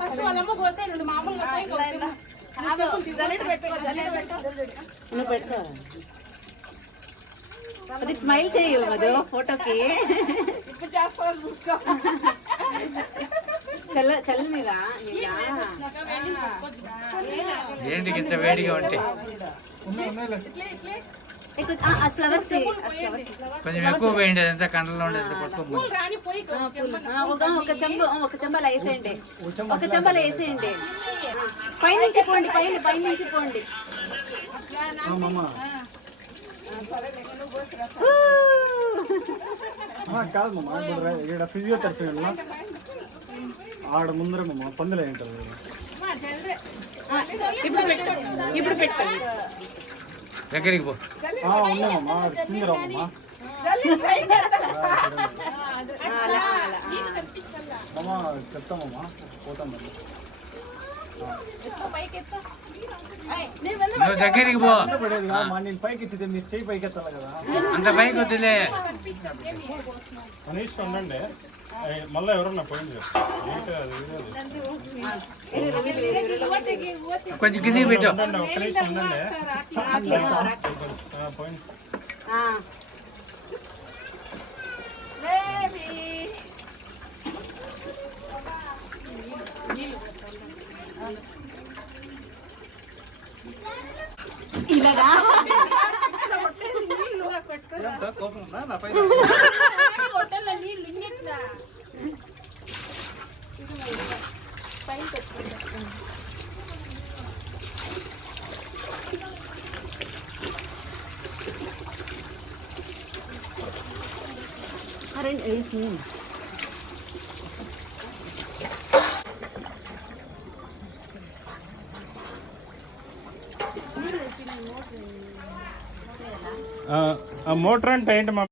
First వాళ్ళమ్మ పోసే రెండు మామూలుగా నువ్వు పెట్టుకో. అది స్మైల్ చేయు మధు ఫోటోకి. ఇప్పుడు చేస్తాను చూసుకో. చల్లనిరా ఏంటి ఇంత వేడిగా ఉంటే ఫ్లవర్స్ కొంచెం ఎక్కువ వేయండి. అదంతా కండలో ఉండేది పట్టుకో. ఒక చెంబలు వేసేయండి. ఒక చెంబలు వేసేయండి. పైనుంచి పోండి. పైనుంచి పోండి. కాదు మమ్మ, ఇక్కడ ఫిజియోథెరపీ ఆడ ముందర మమ్మ పందులు ఏంటారు. ఇప్పుడు పెట్టుకోండి. దగ్గరికి పో. ఉన్నామమ్మా, తిందిరామమ్మా. అమ్మా చెప్తామమ్మా, పోతాం మరి. నువ్వు దగ్గరికి పో. నేను పైకి ఎత్తితే మీరు చెయ్యి పైకి ఎత్తాలి కదా. అంత పైకి వద్దులే. కనీసం ఉండండి. మళ్ళీ ఎవరన్నా పోయింది కొంచెం కిందికి పెట్టు. ఒక్క నిమిషం ఉండండి. పోయింది. ఇలాగా కోపం ఉందా నా పైన? మోటార్ అంటే ఏంటి మా